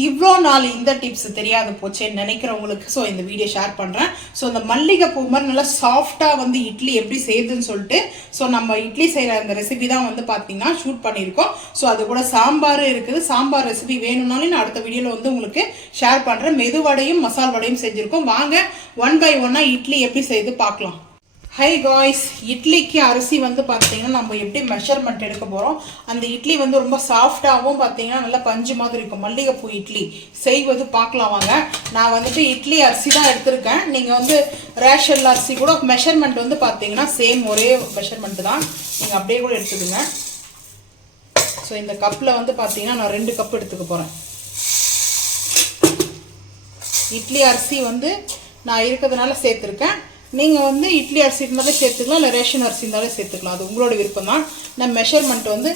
இவ்வளோ நாள் இந்த டிப்ஸ் தெரியாத போச்சேன்னு நினைக்கிறவங்களுக்கு ஸோ இந்த வீடியோ ஷேர் பண்ணுறேன். ஸோ இந்த மல்லிகைப்பூ மாதிரி நல்லா சாஃப்டாக வந்து இட்லி எப்படி செய்யுதுன்னு சொல்லிட்டு ஸோ நம்ம இட்லி செய்கிற அந்த ரெசிபி தான் வந்து பார்த்தீங்கன்னா ஷூட் பண்ணியிருக்கோம். ஸோ அது கூட சாம்பார் இருக்குது. சாம்பார் ரெசிபி வேணும்னாலும் நான் அடுத்த வீடியோவில் வந்து உங்களுக்கு ஷேர் பண்ணுறேன். மெதுவடையும் மசால் வடையும் செஞ்சுருக்கோம். வாங்க 1 by 1 இட்லி எப்படி செய்து பார்க்கலாம். ஹை காய்ஸ், இட்லிக்கு அரிசி வந்து பார்த்தீங்கன்னா நம்ம எப்படி மெஷர்மெண்ட் எடுக்க போகிறோம். அந்த இட்லி வந்து ரொம்ப சாஃப்டாகவும் பார்த்தீங்கன்னா நல்லா பஞ்சு மாதிரி இருக்கும். மல்லிகைப்பூ இட்லி செய்வது பார்க்கலாம் வாங்க. நான் வந்துட்டு இட்லி அரிசி தான் எடுத்திருக்கேன். நீங்கள் வந்து ரேஷன் அரிசி கூட மெஷர்மெண்ட் வந்து பார்த்தீங்கன்னா சேம் ஒரே மெஷர்மெண்ட் தான். நீங்கள் அப்படியே கூட எடுத்துக்கோங்க. ஸோ இந்த கப்பில் வந்து பார்த்தீங்கன்னா நான் 2 கப் எடுத்துக்க போகிறேன். இட்லி அரிசி வந்து நான் இருக்கிறதுனால சேர்த்துருக்கேன். நீங்கள் வந்து இட்லி அரிசி இருந்தாலே சேர்த்துக்கலாம், இல்லை ரேஷன் அரிசி இருந்தாலே சேர்த்துக்கலாம். அது உங்களோட விருப்பம் தான். நம்ம மெஷர்மெண்ட் வந்து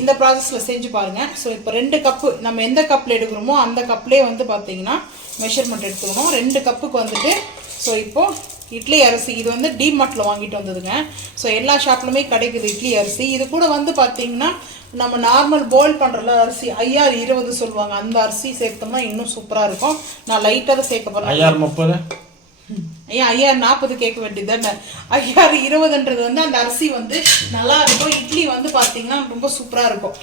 இந்த ப்ராசஸில் செஞ்சு பாருங்கள். ஸோ இப்போ 2 கப்பு நம்ம எந்த கப்பில் எடுக்கிறோமோ அந்த கப்லேயே வந்து பார்த்தீங்கன்னா மெஷர்மெண்ட் எடுத்துக்கணும். 2 கப்புக்கு வந்துட்டு ஸோ இப்போது இட்லி அரிசி இது வந்து டிமார்ட்டில் வாங்கிட்டு வந்ததுங்க. ஸோ எல்லா ஷாப்லையுமே கிடைக்குது இட்லி அரிசி. இது கூட வந்து பார்த்தீங்கன்னா நம்ம நார்மல் பாயில் பண்ணுறல அரிசி IR 20 சொல்லுவாங்க, அந்த அரிசி சேர்த்தோம்னா இன்னும் சூப்பராக இருக்கும். நான் லைட்டாக தான் சேர்க்க போகிறேன். IR 30 ஐயா IR 40 கேட்க வேண்டியது தானே. IR 20ன்றது வந்து அந்த அரிசி வந்து நல்லா இருக்கும். இட்லி வந்து பார்த்தீங்கன்னா ரொம்ப சூப்பராக இருக்கும்,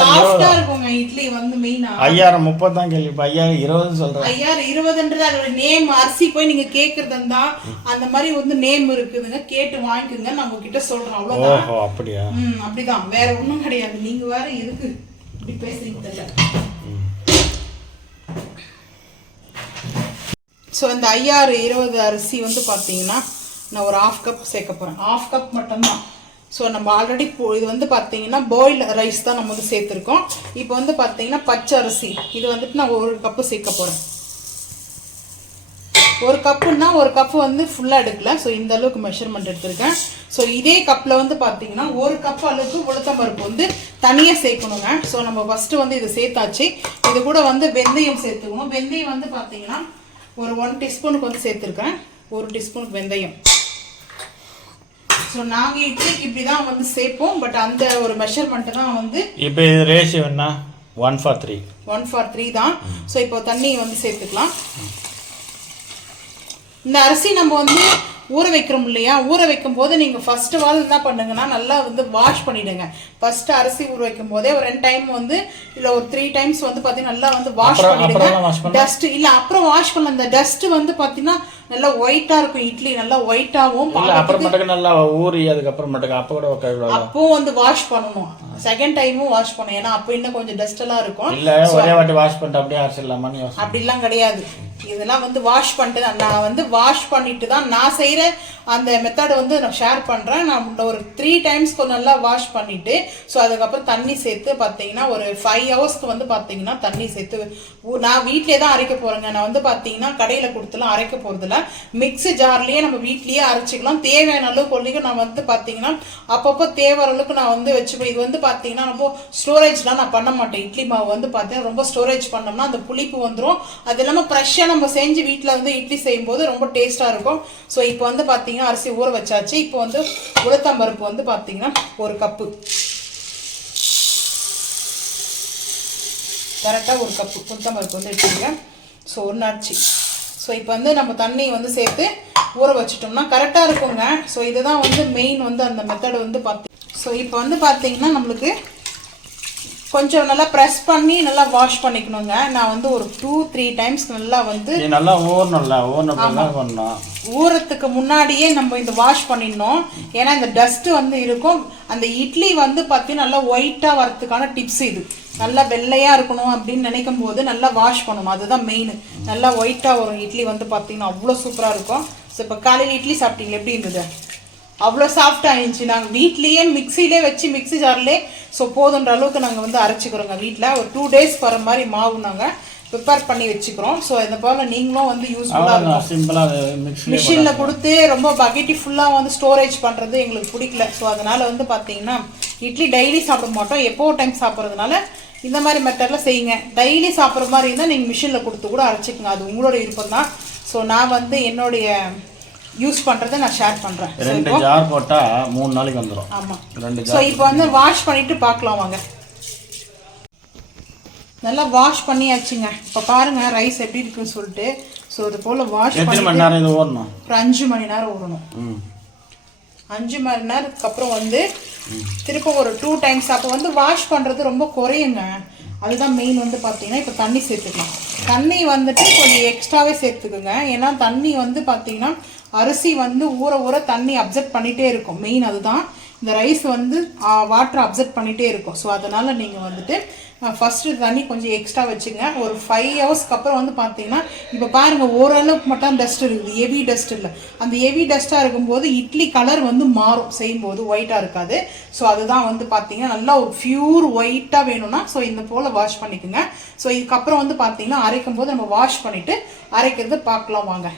சாஃப்டாக இருக்குங்க. இட்லி வந்து மெயினாக IR 30 தான் கேள்வி. IR 20 சொல்கிறேன். IR 20ன்றது அதோட நேம். அரிசி போய் நீங்கள் கேட்குறது தான் அந்த மாதிரி வந்து நேம் இருக்குதுங்க. கேட்டு வாங்கிக்கோங்க. நான் உங்ககிட்ட சொல்கிறேன், அவ்வளோதான். ஓஹோ, அப்படியா? அப்படிதான், வேற ஒன்றும் கிடையாது. நீங்கள் வேற எதுக்கு இப்படி பேசுறீங்க தெரியல. ஸோ இந்த IR 20 அரிசி வந்து பார்த்தீங்கன்னா நான் ஒரு 1/2 கப் சேர்க்க போகிறேன். 1/2 கப் மட்டும்தான். ஸோ நம்ம ஆல்ரெடி இது வந்து பார்த்தீங்கன்னா பாயில் ரைஸ் தான் நம்ம வந்து சேர்த்துருக்கோம். இப்போ வந்து பார்த்தீங்கன்னா பச்சை அரிசி இது வந்துட்டு நான் 1 கப்பு சேர்க்க போகிறேன். 1 கப்புன்னா 1 கப்பு வந்து ஃபுல்லாக எடுக்கல. ஸோ இந்த அளவுக்கு மெஷர்மெண்ட் எடுத்திருக்கேன். ஸோ இதே கப்பில் வந்து பார்த்தீங்கன்னா 1 கப் அளவுக்கு உளுத்தம்பருப்பு வந்து தனியாக சேர்க்கணுங்க. ஸோ நம்ம ஃபஸ்ட்டு வந்து இதை சேர்த்தாச்சு. இது கூட வந்து வெந்தயம் சேர்த்துக்கணும். வெந்தயம் வந்து பார்த்தீங்கன்னா ஒரு 1 டீஸ்பூனுக்கு வந்து சேர்த்துருக்கேன். 1 டீஸ்பூனுக்கு வெந்தயம். ஸோ நாங்கள் இட்லிக்கு இப்படி தான் வந்து சேர்ப்போம். பட் அந்த ஒரு மெஷர்மெண்ட்டு தான் வந்து இப்போ இது ரேஷியோ என்ன? 1:3. 1:3 தான். ஸோ இப்போ தண்ணி வந்து சேர்த்துக்கலாம். இந்த அரிசி நம்ம வந்து ஊற வைக்கிறோம் இல்லையா, ஊற வைக்கும் போது நீங்கள் ஃபர்ஸ்ட் வால் என்ன பண்ணுங்கன்னா நல்லா வந்து வாஷ் பண்ணிடுங்க. ஃபர்ஸ்ட் அரிசி ஊற வைக்கும் போதே ஒரு 2 டைம் வந்து இல்லை ஒரு 3 டைம்ஸ் வந்து பார்த்தீங்கன்னா நல்லா வந்து வாஷ் பண்ணிடுங்க. டஸ்ட் இல்லை அப்புறம் வாஷ் பண்ண அந்த டஸ்ட் வந்து பார்த்தீங்கன்னா நல்லா ஒயிட்டாக இருக்கும். இட்லி நல்லா ஒயிட்டாகவும் அப்புறமேட்டுக்கு நல்லா ஊறி அதுக்கப்புறமேட்டுக்கு அப்போ கூட அப்போ வந்து வாஷ் பண்ணணும். செகண்ட் டைமும் வாஷ் பண்ணணும். ஏன்னா அப்போ இன்னும் கொஞ்சம் டஸ்ட் எல்லாம் இருக்கும். இல்லை ஒரே வாட்டி வாஷ் பண்ணிட்டு அப்படியே அரைச்சிடலாமான்னு யோசனை. அப்படிலாம் கிடையாது. இதெல்லாம் வந்து வாஷ் பண்ணிட்டு தான் நான் வந்து வாஷ் பண்ணிட்டு தான் நான் செய்கிற அந்த மெத்தடை வந்து நான் ஷேர் பண்ணுறேன். நான் ஒரு 3 டைம்ஸ்க்கு நல்லா வாஷ் பண்ணிவிட்டு ஸோ அதுக்கப்புறம் தண்ணி சேர்த்து பார்த்தீங்கன்னா ஒரு 5 ஹவர்ஸ்க்கு வந்து பார்த்தீங்கன்னா தண்ணி சேர்த்து நான் வீட்டிலே தான் அரைக்க போகிறேங்க. நான் வந்து பார்த்தீங்கன்னா கடையில் கொடுத்துலாம் அரைக்க போகிறதில்ல. மிக்ஸி ஜார்லேயே நம்ம வீட்லேயே அரைச்சிக்கலாம். தேவையான அளவுக்கு ஒன்றைக்கு நான் வந்து பார்த்தீங்கன்னா அப்பப்போ தேவையான அளவுக்கு நான் வந்து வச்சுப்பேன். இது வந்து பார்த்தீங்கன்னா ரொம்ப ஸ்டோரேஜ்லாம் நான் பண்ண மாட்டேன். இட்லி மாவு வந்து பார்த்தீங்கன்னா ரொம்ப ஸ்டோரேஜ் பண்ணோம்னா அந்த புளிப்பு வந்துடும். அது இல்லாமல் ஃப்ரெஷ்ஷாக நம்ம செஞ்சு வீட்டில் வந்து இட்லி செய்யும்போது ரொம்ப டேஸ்ட்டாக இருக்கும். ஸோ இப்போ வந்து பார்த்தீங்கன்னா அரிசி ஊற வச்சாச்சு. இப்போ வந்து உளுத்தம்பருப்பு வந்து பார்த்தீங்கன்னா 1 கப்பு கரெக்டாக 1 கப்பு உளுத்தம்பருப்பு வந்து எடுத்துங்க. ஸோ 1 ஆச்சு. ஸோ இப்போ வந்து நம்ம தண்ணி வந்து சேர்த்து ஊற வச்சுட்டோம்னா கரெக்டாக இருக்குங்க. ஸோ இதுதான் வந்து மெயின் வந்து அந்த மெத்தடு வந்து ஸோ இப்போ வந்து பார்த்தீங்கன்னா நம்மளுக்கு கொஞ்சம் நல்லா ப்ரெஸ் பண்ணி நல்லா வாஷ் பண்ணிக்கணுங்க. நான் வந்து ஒரு 2-3 டைம்ஸ் நல்லா வந்து நல்லா ஊறணும். ஊறத்துக்கு முன்னாடியே நம்ம இந்த வாஷ் பண்ணிடணும். ஏன்னா இந்த டஸ்ட் வந்து இருக்கும். அந்த இட்லி வந்து பார்த்தீங்கன்னா நல்லா ஒயிட்டாக வரதுக்கான டிப்ஸ் இது. நல்லா வெள்ளையாக இருக்கணும் அப்படின்னு நினைக்கும் போது நல்லா வாஷ் பண்ணணும். அதுதான் மெயின். நல்லா ஒயிட்டாக வரும் இட்லி வந்து பார்த்தீங்கன்னா அவ்வளோ சூப்பராக இருக்கும். ஸோ இப்போ காலையில் இட்லி சாப்பிட்டீங்க எப்படி இருந்தது? அவ்வளோ சாஃப்டாக இருந்துச்சு. நாங்கள் வீட்லேயே மிக்சிலே வச்சு மிக்ஸி ஜார்லேயே ஸோ போதுன்ற அளவுக்கு நாங்கள் வந்து அரைச்சிக்கிறோங்க. வீட்டில் ஒரு 2 days வர மாதிரி மாவு நாங்கள் ப்ரிப்பேர் பண்ணி வச்சுக்கிறோம். ஸோ இந்த போல் நீங்களும் வந்து யூஸ்ஃபுல்லாக இருக்கும். சிம்பிளாக மிஷினில் கொடுத்து ரொம்ப பக்கெட்டி ஃபுல்லாக வந்து ஸ்டோரேஜ் பண்ணுறது எங்களுக்கு பிடிக்கல. ஸோ அதனால் வந்து பார்த்தீங்கன்னா இட்லி டெய்லி சாப்பிட மாட்டோம். எப்போ டைம் சாப்பிட்றதுனால இந்த மாதிரி மெத்தடில் செய்யுங்க. டெய்லி சாப்பிட்ற மாதிரி இருந்தால் நீங்கள் மிஷினில் கொடுத்து கூட அரைச்சிக்கோங்க. அது உங்களோட விருப்பம் தான். ஸோ நான் வந்து என்னுடைய யூஸ் பண்றதை நான் ஷேர் பண்றேன். 2 ஜார் போட்டா 3 நாளைக்கு வந்துரும். ஆமா 2 ஜார். சோ இப்போ வந்து வாஷ் பண்ணிட்டு பார்க்கலாம் வாங்க. நல்லா வாஷ் பண்ணியாச்சுங்க. இப்போ பாருங்கள் ரைஸ் எப்படி இருக்குன்னு சொல்லிட்டு. ஸோ இது போல் வாஷ் எத்தனை மணி நேரம் இது ஊறணும்? ஒரு 5 மணி நேரம் ஊறணும். 5 மணி நேரத்துக்கு அப்புறம் வந்து திரும்ப ஒரு 2 டைம்ஸ். அப்போ வந்து வாஷ் பண்ணுறது ரொம்ப குறையுங்க. அதுதான் மெயின் வந்து பார்த்தீங்கன்னா. இப்போ தண்ணி சேர்த்துக்கலாம். தண்ணி வந்துட்டு கொஞ்சம் எக்ஸ்ட்ராவே சேர்த்துக்குங்க. ஏன்னா தண்ணி வந்து பார்த்தீங்கன்னா அரிசி வந்து ஊற ஊற தண்ணி அப்சர்வ் பண்ணிகிட்டே இருக்கும். மெயின் அதுதான். இந்த ரைஸ் வந்து வாட்டர் அப்சர்வ் பண்ணிகிட்டே இருக்கும். ஸோ அதனால் நீங்கள் வந்துட்டு ஃபஸ்ட்டு தண்ணி கொஞ்சம் எக்ஸ்ட்ரா வச்சுங்க. ஒரு 5 ஹவர்ஸ்க்கு அப்புறம் வந்து பார்த்தீங்கன்னா இப்போ பாருங்கள் ஓரளவுக்கு மட்டும் டஸ்ட் இருக்குது, ஹெவி டஸ்ட் இல்லை. அந்த ஹெவி டஸ்ட்டாக இருக்கும்போது இட்லி கலர் வந்து மாறும், செய்யும்போது ஒயிட்டாக இருக்காது. ஸோ அதுதான் வந்து பார்த்தீங்கன்னா நல்லா ஒரு பியூர் ஒயிட்டாக வேணும்னா ஸோ இந்த போல் வாஷ் பண்ணிக்கோங்க. ஸோ இதுக்கப்புறம் வந்து பார்த்தீங்கன்னா அரைக்கும் போது நம்ம வாஷ் பண்ணிவிட்டு அரைக்கிறது பார்க்கலாம் வாங்க.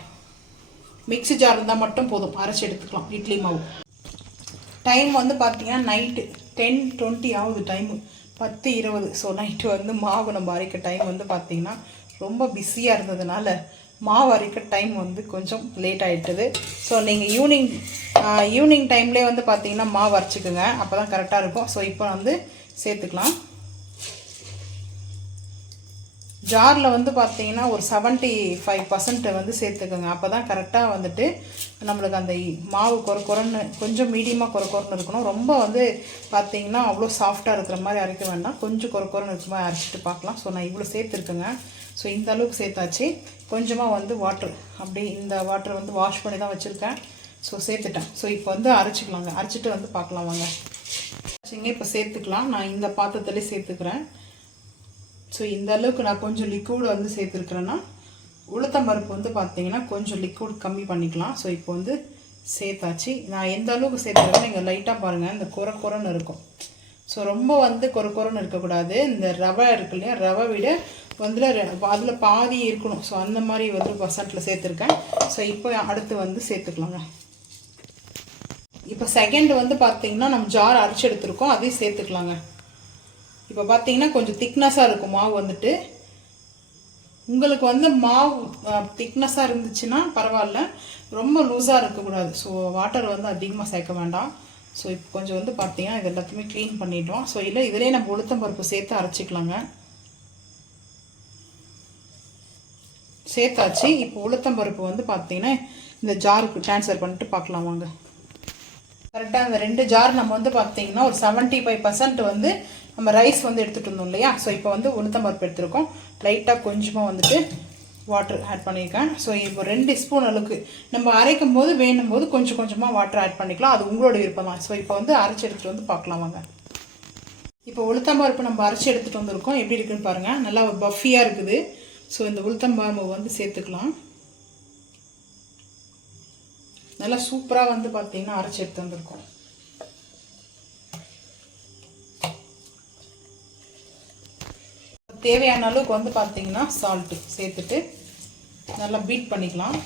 மிக்ஸி ஜார் இருந்தால் மட்டும் போதும், அரைச்சி எடுத்துக்கலாம் இட்லி மாவு. டைம் வந்து பார்த்தீங்கன்னா நைட்டு 10:20 ஆகுது டைமு, 10:20. ஸோ நைட்டு வந்து மாவு நம்ம அரைக்க டைம் வந்து பார்த்திங்கன்னா ரொம்ப பிஸியாக இருந்ததுனால மாவு அரைக்க டைம் வந்து கொஞ்சம் லேட் ஆகிட்டுது. ஸோ நீங்கள் ஈவினிங் டைம்லேயே வந்து பார்த்திங்கன்னா மாவு அரைச்சிக்குங்க, அப்போ தான் கரெக்டாக இருக்கும். ஸோ இப்போ வந்து சேர்த்துக்கலாம். ஜாரில் வந்து பார்த்தீங்கன்னா ஒரு 75% வந்து சேர்த்துக்கோங்க. அப்போ தான் கரெக்டாக வந்துட்டு நம்மளுக்கு அந்த மாவு கொரன்னு கொஞ்சம் மீடியமாக கொரன்னு இருக்கணும். ரொம்ப வந்து பார்த்தீங்கன்னா அவ்வளோ சாஃப்டாக இருக்கிற மாதிரி அரைக்க வேண்டாம், கொஞ்சம் கொரன்னு இருக்கிற மாதிரி அரைச்சிட்டு பார்க்கலாம். ஸோ நான் இவ்வளோ சேர்த்துருக்கேங்க. ஸோ இந்த அளவுக்கு சேர்த்தாச்சு. கொஞ்சமாக வந்து வாட்ரு, அப்படி இந்த வாட்டர் வந்து வாஷ் பண்ணி தான் வச்சுருக்கேன். ஸோ சேர்த்துட்டேன். ஸோ இப்போ வந்து அரைச்சிக்கலாங்க. அரைச்சிட்டு வந்து பார்க்கலாம் வாங்க. சரிங்க, இப்போ சேர்த்துக்கலாம். நான் இந்த பாத்திரத்துலேயே சேர்த்துக்கிறேன். ஸோ இந்த அளவுக்கு நான் கொஞ்சம் லிக்விட் வந்து சேர்த்துருக்குறேன்னா உளுத்தம் பருப்பு வந்து பார்த்தீங்கன்னா கொஞ்சம் லிக்விட் கம்மி பண்ணிக்கலாம். ஸோ இப்போ வந்து சேர்த்தாச்சு. நான் எந்த அளவுக்கு சேர்த்துருக்கேன் நீங்கள் லைட்டாக பாருங்கள், இந்த கொரன்னு இருக்கும். ஸோ ரொம்ப வந்து கொரன்னு இருக்கக்கூடாது. இந்த ரவை இருக்கு இல்லையா, ரவை விட வந்து அதில் பாதி இருக்கணும். ஸோ அந்த மாதிரி வந்து % சேர்த்துருக்கேன். ஸோ இப்போ அடுத்து வந்து சேர்த்துக்கலாங்க. இப்போ செகண்ட் வந்து பார்த்தீங்கன்னா நம்ம ஜார் அரைச்சி எடுத்துருக்கோம், அதையும் சேர்த்துக்கலாங்க. இப்போ பார்த்தீங்கன்னா கொஞ்சம் திக்னஸாக இருக்கும் மாவு வந்துட்டு. உங்களுக்கு வந்து மாவு திக்னஸாக இருந்துச்சுன்னா பரவாயில்ல, ரொம்ப லூஸாக இருக்கக்கூடாது. ஸோ வாட்டர் வந்து அதிகமாக சேர்க்க வேண்டாம். ஸோ இப்போ கொஞ்சம் வந்து பார்த்தீங்கன்னா இது எல்லாத்தையுமே க்ளீன் பண்ணிட்டோம். ஸோ இல்லை இதிலே நம்ம உளுத்தம் பருப்பு சேர்த்து அரைச்சிக்கலாங்க. சேர்த்தாச்சு. இப்போ உளுத்தம் பருப்பு வந்து பார்த்தீங்கன்னா இந்த ஜாருக்கு ட்ரான்ஸ்ஃபர் பண்ணிட்டு பார்க்கலாம் வாங்க. கரெக்டாக அந்த 2 ஜார் நம்ம வந்து பார்த்தீங்கன்னா ஒரு 75% வந்து நம்ம ரைஸ் வந்து எடுத்துகிட்டு இருந்தோம் இல்லையா. ஸோ இப்போ வந்து உளுத்தம் பருப்பு எடுத்துருக்கோம். லைட்டாக கொஞ்சமாக வந்துட்டு வாட்டர் ஆட் பண்ணியிருக்கேன். ஸோ இப்போ 2 ஸ்பூன் அளவுக்கு நம்ம அரைக்கும் போது வேணும் போது கொஞ்சம் கொஞ்சமாக வாட்டர் ஆட் பண்ணிக்கலாம், அது உங்களோட விருப்பம் தான். ஸோ இப்போ வந்து அரைச்சி எடுத்துகிட்டு வந்து பார்க்கலாம் வாங்க. இப்போ உளுத்தம் பருப்பு நம்ம அரைச்சி எடுத்துகிட்டு வந்திருக்கோம். எப்படி இருக்குன்னு பாருங்கள், நல்லா ஒரு பஃபியாக இருக்குது. ஸோ இந்த உளுத்தம் பருப்பு வந்து சேர்த்துக்கலாம். நல்லா சூப்பராக வந்து பார்த்தீங்கன்னா அரைச்சி எடுத்து வந்திருக்கோம். தேவையான அளவுக்கு வந்து பார்த்தீங்கன்னா சால்ட்டு சேர்த்துட்டு நல்லா பீட் பண்ணிக்கலாம்.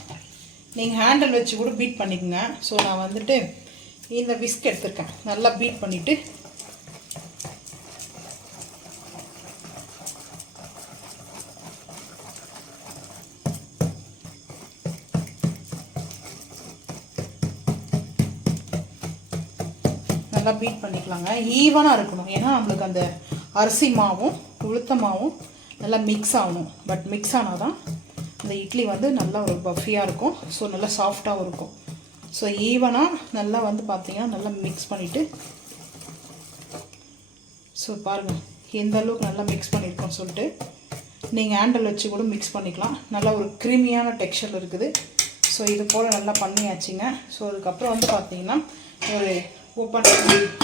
நீங்கள் ஹேண்டில் வச்சு கூட பீட் பண்ணிக்கோங்க. ஸோ நான் வந்துட்டு இந்த விஸ்க் எடுத்துருக்கேன், நல்லா பீட் பண்ணிவிட்டு நல்லா பீட் பண்ணிக்கலாங்க. ஈவனாக இருக்கணும், ஏன்னா நம்மளுக்கு அந்த அரிசி மாவும் உளுத்த மாவும் நல்லா மிக்ஸ் ஆகணும். பட் மிக்ஸ் ஆனால் தான் இந்த இட்லி வந்து நல்லா ஒரு பஃபியாக இருக்கும். ஸோ நல்லா சாஃப்டாகவும் இருக்கும். ஸோ ஈவனாக நல்லா வந்து பார்த்தீங்கன்னா நல்லா மிக்ஸ் பண்ணிவிட்டு, ஸோ பாருங்கள் எந்த அளவுக்கு நல்லா மிக்ஸ் பண்ணியிருக்கோம் சொல்லிட்டு. நீங்கள் ஹேண்டில் வச்சு கூட மிக்ஸ் பண்ணிக்கலாம். நல்லா ஒரு க்ரீமியான டெக்ஸ்சர் இருக்குது. ஸோ இது போல் நல்லா பண்ணியாச்சுங்க. ஸோ அதுக்கப்புறம் வந்து பார்த்தீங்கன்னா ஒரு ஓப்பன்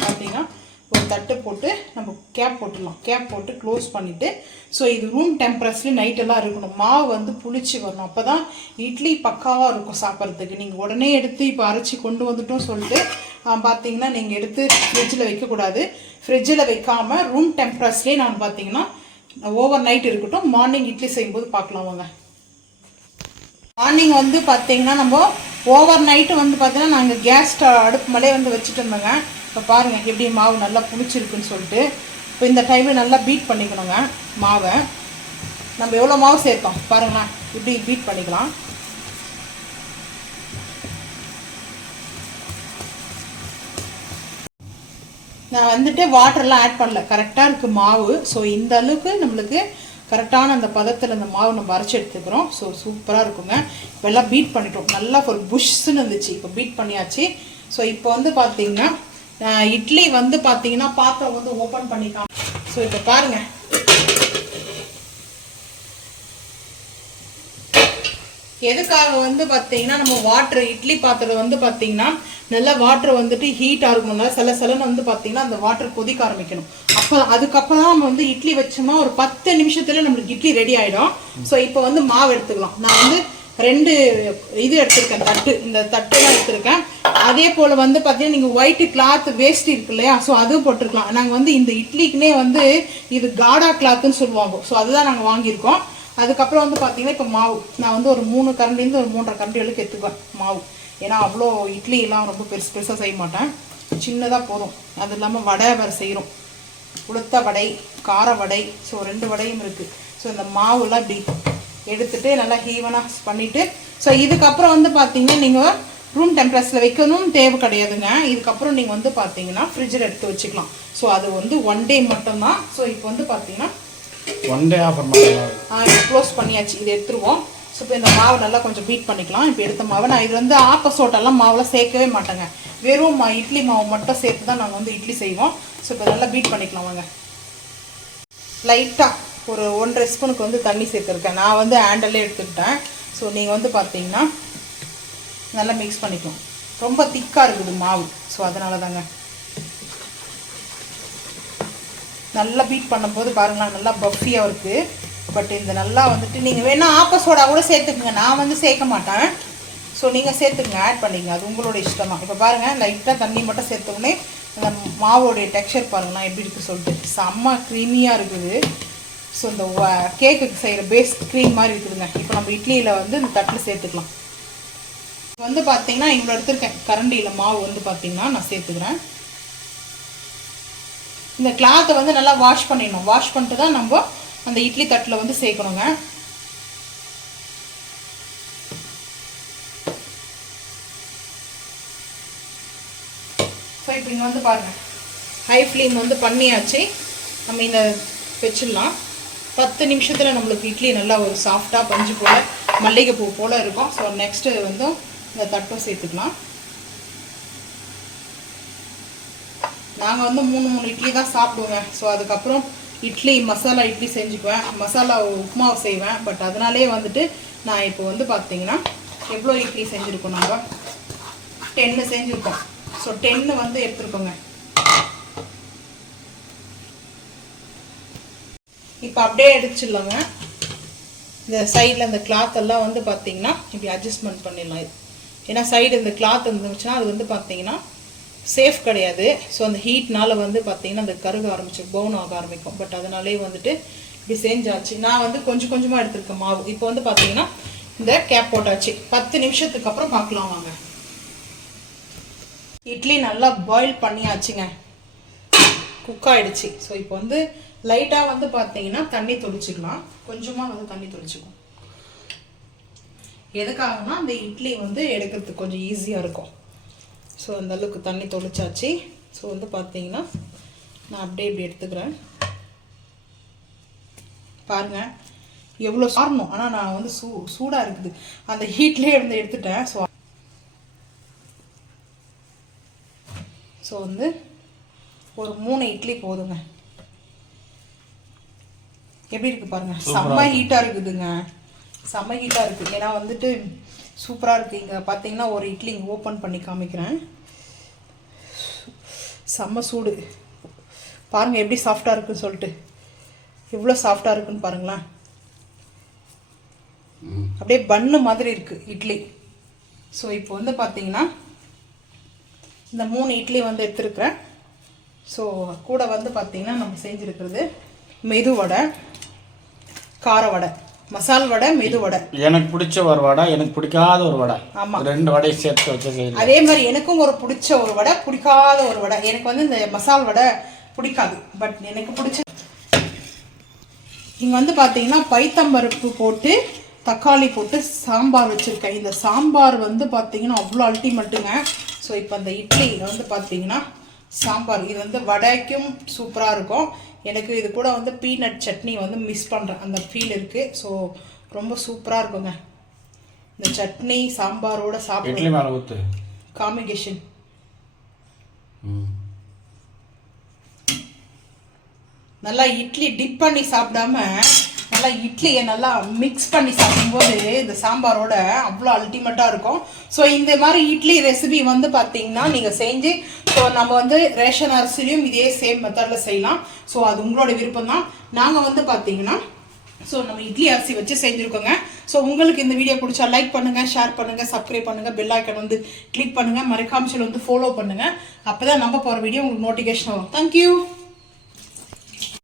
பார்த்தீங்கன்னா ஒரு தட்டு போட்டு நம்ம கேப் போட்டுடலாம். கேப் போட்டு க்ளோஸ் பண்ணிவிட்டு, ஸோ இது ரூம் டெம்பரேச்சர்லேயும் நைட்டெல்லாம் இருக்கணும். மாவு வந்து புளிச்சு வரணும், அப்போ தான் இட்லி பக்காவாக இருக்கும் சாப்பிட்றதுக்கு. நீங்கள் உடனே எடுத்து இப்போ அரைச்சி கொண்டு வந்துட்டோம் சொல்லிட்டு பார்த்தீங்கன்னா நீங்கள் எடுத்து ஃப்ரிட்ஜில் வைக்கக்கூடாது. ஃப்ரிட்ஜில் வைக்காமல் ரூம் டெம்பரேச்சர்லேயே நான் பார்த்தீங்கன்னா ஓவர் நைட் இருக்கட்டும். மார்னிங் இட்லி செய்யும்போது பார்க்கலாம் வாங்க. மார்னிங் வந்து பார்த்தீங்கன்னா நம்ம ஓவர் நைட்டு வந்து பார்த்தீங்கன்னா நாங்கள் கேஸ் அடுப்பு மேலே வந்து வச்சுட்டு இருந்தோங்க. இப்போ பாருங்கள் எப்படி மாவு நல்லா புளிச்சிருக்குன்னு சொல்லிட்டு. இப்போ இந்த டைமில் நல்லா பீட் பண்ணிக்கணுங்க மாவை. நம்ம எவ்வளோ மாவு சேர்த்தோம் பாருங்களா, இப்படி பீட் பண்ணிக்கலாம். நான் வந்துட்டு வாட்டர்லாம் ஆட் பண்ணல, கரெக்டாக இருக்குது மாவு. ஸோ இந்த அளவுக்கு நம்மளுக்கு கரெக்டான அந்த பதத்தில் அந்த மாவு நம்ம அரைச்சி எடுத்துக்கிறோம். ஸோ சூப்பராக இருக்குங்க. இப்போ எல்லாம் பீட் பண்ணிட்டோம், நல்லா ஒரு புஷ்ஷுன்னு இருந்துச்சு, இப்போ பீட் பண்ணியாச்சு. ஸோ இப்போ வந்து பார்த்தீங்கன்னா இட்லி வந்து பார்த்தீங்கன்னா பாத்திரம் வந்து ஓப்பன் பண்ணிக்கலாம். ஸோ இப்போ பாருங்கள், எதுக்காக வந்து பார்த்தீங்கன்னா நம்ம வாட்டர் இட்லி பாத்திரம் வந்து பார்த்தீங்கன்னா நல்லா வாட்டர் வந்துட்டு ஹீட்டாக இருக்கணும்னா சிலன்னு வந்து பார்த்தீங்கன்னா அந்த வாட்டர் கொதிக்க ஆரம்பிக்கணும். அப்போ அதுக்கப்புறம் தான் நம்ம வந்து இட்லி வச்சோம்னா ஒரு 10 நிமிஷத்துல நம்மளுக்கு இட்லி ரெடி ஆகிடும். ஸோ இப்போ வந்து மாவு எடுத்துக்கலாம். நான் வந்து 2 இது எடுத்திருக்கேன், தட்டு. இந்த தட்டுலாம் எடுத்திருக்கேன். அதே போல் வந்து பார்த்தீங்கன்னா நீங்கள் ஒயிட்டு கிளாத் வேஸ்ட் இருக்கு இல்லையா, ஸோ அதுவும் போட்டிருக்கலாம். நாங்கள் வந்து இந்த இட்லிக்குனே வந்து இது காடா கிளாத்துன்னு சொல்லுவாங்க. ஸோ அதுதான் நாங்கள் வாங்கியிருக்கோம். அதுக்கப்புறம் வந்து பார்த்தீங்கன்னா இப்போ மாவு நான் வந்து ஒரு 3 கரண்டிலேருந்து ஒரு 3.5 கரண்டி அளவுக்கு எடுத்துக்குவேன் மாவு. ஏன்னா அவ்வளோ இட்லியெல்லாம் ரொம்ப பெருசாக செய்ய மாட்டேன், சின்னதாக போதும். அது இல்லாமல் வடை வேறு செய்கிறோம், உளுத்த வடை, கார வடை. ஸோ 2 வடையும் இருக்குது. ஸோ இந்த மாவுலாம் இப்படி எடுத்துகிட்டு நல்லா ஈவனாக பண்ணிவிட்டு, ஸோ இதுக்கப்புறம் வந்து பார்த்தீங்கன்னா நீங்கள் ரூம் டெம்பரேச்சரில் வைக்கணும் தேவை கிடையாதுங்க. இதுக்கப்புறம் நீங்கள் வந்து பார்த்தீங்கன்னா ஃப்ரிட்ஜில் எடுத்து வச்சுக்கலாம். ஸோ அது வந்து 1 டே மட்டும்தான். ஸோ இப்போ வந்து பார்த்தீங்கன்னா 1 டே ஆஃபர் மட்டும் க்ளோஸ் பண்ணியாச்சு. இதை எடுத்துருவோம். ஸோ இப்போ இந்த மாவு நல்லா கொஞ்சம் பீட் பண்ணிக்கலாம். இப்போ எடுத்த மாவை நான் இது வந்து ஆப்பசோட்டெல்லாம் மாவுலாம் சேர்க்கவே மாட்டேங்க, வெறும் இட்லி மாவு மட்டும் சேர்த்து தான் நாங்கள் வந்து இட்லி செய்வோம். ஸோ இப்போ நல்லா பீட் பண்ணிக்கலாம் வாங்க. லைட்டாக ஒரு 1.5 ஸ்பூனுக்கு வந்து தண்ணி சேர்த்துருக்கேன். நான் வந்து ஹேண்டல்லே எடுத்துக்கிட்டேன். ஸோ நீங்கள் வந்து பார்த்தீங்கன்னா நல்லா மிக்ஸ் பண்ணிக்கலாம். ரொம்ப திக்காக இருக்குது மாவு, ஸோ அதனால தாங்க. நல்லா பீட் பண்ணும்போது பாருங்களா நல்லா பஃபியாக இருக்குது. பட் இந்த நல்லா வந்துட்டு நீங்கள் வேணால் ஆப்பசோடா கூட சேர்த்துக்குங்க, நான் வந்து சேர்க்க மாட்டேன். ஸோ நீங்கள் சேர்த்துக்குங்க, ஆட் பண்ணிங்க, அது உங்களோட இஷ்டம் தான். இப்போ பாருங்கள் லைட்டாக தண்ணி மட்டும் சேர்த்துக்கனே அந்த மாவோடைய டெக்ஸ்சர் பாருங்களா எப்படி இருக்குது சொல்லிட்டு செம்ம க்ரீமியாக இருக்குது. ஸோ இந்த கேக்குக்கு செய்கிற பேஸ் க்ரீம் மாதிரி இருக்குதுங்க. இப்போ நம்ம இட்லியில் வந்து இந்த தட்டில் சேர்த்துக்கலாம். வந்து பார்த்தீங்கன்னா இவ்வளோ எடுத்துருக்கேன் கரண்டியில் மாவு வந்து பார்த்தீங்கன்னா நான் சேர்த்துக்கிறேன். இந்த கிளாத்தை வந்து நல்லா வாஷ் பண்ணிடணும். வாஷ் பண்ணிட்டு தான் நம்ம அந்த இட்லி தட்டில் வந்து சேர்க்கணுங்க. ஸோ இப்போ இங்கே வந்து பாருங்கள் ஹை ஃப்ளேம் வந்து பண்ணியாச்சு. நம்ம இந்த வச்சிடலாம். 10 நிமிஷத்தில் நம்மளுக்கு இட்லி நல்லா ஒரு சாஃப்டாக பஞ்சு போல் மல்லிகைப்பூ போல் இருக்கும். ஸோ நெக்ஸ்ட்டு வந்து இந்த தட்டும் சேர்த்துக்கலாம். நாங்கள் வந்து 3 இட்லி தான் சாப்பிடுவேன். ஸோ அதுக்கப்புறம் இட்லி மசாலா இட்லி செஞ்சுக்குவேன், மசாலா உப்புமாவை செய்வேன். பட் அதனாலே வந்துட்டு நான் இப்போ வந்து பார்த்தீங்கன்னா எவ்வளோ இட்லி செஞ்சுருக்கோம், நம்ம 10 செஞ்சுருக்கோம். ஸோ 10 வந்து எடுத்துருக்கோங்க. இப்போ அப்படியே எடுத்துடலாங்க. இந்த சைடில் இந்த கிளாத் எல்லாம் வந்து பார்த்தீங்கன்னா இப்படி அட்ஜஸ்ட்மெண்ட் பண்ணிடலாம். இது ஏன்னா சைடு இந்த கிளாத் இருந்துச்சுன்னா அது வந்து பார்த்தீங்கன்னா சேஃப் கிடையாது. ஸோ அந்த ஹீட்னால வந்து பார்த்தீங்கன்னா அந்த கருக ஆரம்பிச்சு பவுன் ஆக ஆரம்பிக்கும். பட் அதனாலே வந்துட்டு இப்படி செஞ்சாச்சு. நான் வந்து கொஞ்சம் கொஞ்சமாக எடுத்துருக்கேன் மாவு. இப்போ வந்து பார்த்தீங்கன்னா இந்த கேப் போட்டாச்சு. 10 நிமிஷத்துக்கு அப்புறம் பார்க்கலாம் வாங்க. இட்லி நல்லா பாயில் பண்ணியாச்சுங்க, குக் ஆகிடுச்சு. ஸோ இப்போ வந்து லைட்டாக வந்து பார்த்தீங்கன்னா தண்ணி தொளிச்சிக்கலாம். கொஞ்சமாக வந்து தண்ணி தொளிச்சிக்கும். எதுக்காகனா அந்த இட்லி வந்து எடுக்கிறதுக்கு கொஞ்சம் ஈஸியாக இருக்கும். ஸோ அந்த அளவுக்கு தண்ணி தொளிச்சாச்சு. ஸோ வந்து பார்த்தீங்கன்னா நான் அப்படியே இப்படி எடுத்துக்கிறேன். பாருங்கள் எவ்வளோ சாரணும். ஆனால் நான் வந்து சூடாக இருக்குது, அந்த ஹீட்லேயே இருந்து எடுத்துட்டேன். ஸோ வந்து ஒரு 3 இட்லி போதுங்க. எப்படி இருக்குது பாருங்கள், செம்ம ஹீட்டாக இருக்குதுங்க, செம்ம ஹீட்டாக இருக்குது. ஏன்னா வந்துட்டு சூப்பராக இருக்குது. இங்கே பார்த்தீங்கன்னா ஒரு இட்லி இங்கே ஓப்பன் பண்ணி காமிக்கிறேன். செம்ம சூடு பாருங்கள், எப்படி சாஃப்டாக இருக்குன்னு சொல்லிட்டு. எவ்வளோ சாஃப்டாக இருக்குன்னு பாருங்களேன். அப்படியே பன்னு மாதிரி இருக்குது இட்லி. ஸோ இப்போ வந்து பார்த்தீங்கன்னா இந்த 3 இட்லி வந்து எடுத்துருக்குறேன். ஸோ கூட வந்து பார்த்தீங்கன்னா நம்ம செஞ்சுருக்கிறது மெது வடை, கார வடை, மசால் வடை, மெது வடை. எனக்கு பிடிச்ச ஒரு வடை, எனக்கு பிடிக்காத ஒரு வடை. ஆமாம், 2 வடையை சேர்த்து வச்சு செய்யலாம். அதே மாதிரி எனக்கும் ஒரு பிடிச்ச ஒரு வடை, பிடிக்காத ஒரு வடை. எனக்கு வந்து இந்த மசால் வடை பிடிக்காது, பட் எனக்கு பிடிச்ச. இங்கே வந்து பார்த்தீங்கன்னா பைத்தம்பருப்பு போட்டு தக்காளி போட்டு சாம்பார் வச்சுருக்கேன். இந்த சாம்பார் வந்து பார்த்தீங்கன்னா அவ்வளோ அல்டிமேட்டுங்க. ஸோ இப்போ அந்த இட்லி வந்து பார்த்தீங்கன்னா சாம்பார் இது வந்து வடைக்கும் சூப்பராக இருக்கும். எனக்கு இது கூட வந்து பீனட் சட்னி வந்து மிஸ் பண்ணுறேன், அந்த ஃபீல் இருக்குது. ஸோ ரொம்ப சூப்பராக இருக்குங்க இந்த சட்னி சாம்பாரோட சாப்பிட. இட்லி மேலே ஊற்று காம்பினேஷன். நல்லா இட்லி டிப் பண்ணி சாப்பிடாம நல்லா இட்லியை நல்லா மிக்ஸ் பண்ணி சாப்பிடும்போது இந்த சாம்பாரோட அவ்வளோ அல்டிமேட்டாக இருக்கும். ஸோ இந்த மாதிரி இட்லி ரெசிபி வந்து பார்த்தீங்கன்னா நீங்கள் செஞ்சு, ஸோ நம்ம வந்து ரேஷன் அரிசிலையும் இதே சேம் மெத்தடில் செய்யலாம். ஸோ அது உங்களோட விருப்பம் தான். நாங்கள் வந்து பார்த்தீங்கன்னா ஸோ நம்ம இட்லி அரிசி வச்சு செஞ்சுருக்கோங்க. ஸோ உங்களுக்கு இந்த வீடியோ பிடிச்சா லைக் பண்ணுங்கள், ஷேர் பண்ணுங்கள், சப்ஸ்கிரைப் பண்ணுங்கள், பெல் ஐக்கன் வந்து கிளிக் பண்ணுங்கள், மறக்காம வந்து ஃபாலோ பண்ணுங்கள். அப்போ தான் நம்ம போகிற வீடியோ உங்களுக்கு நோட்டிஃபிகேஷன் வரும். தேங்க்யூ.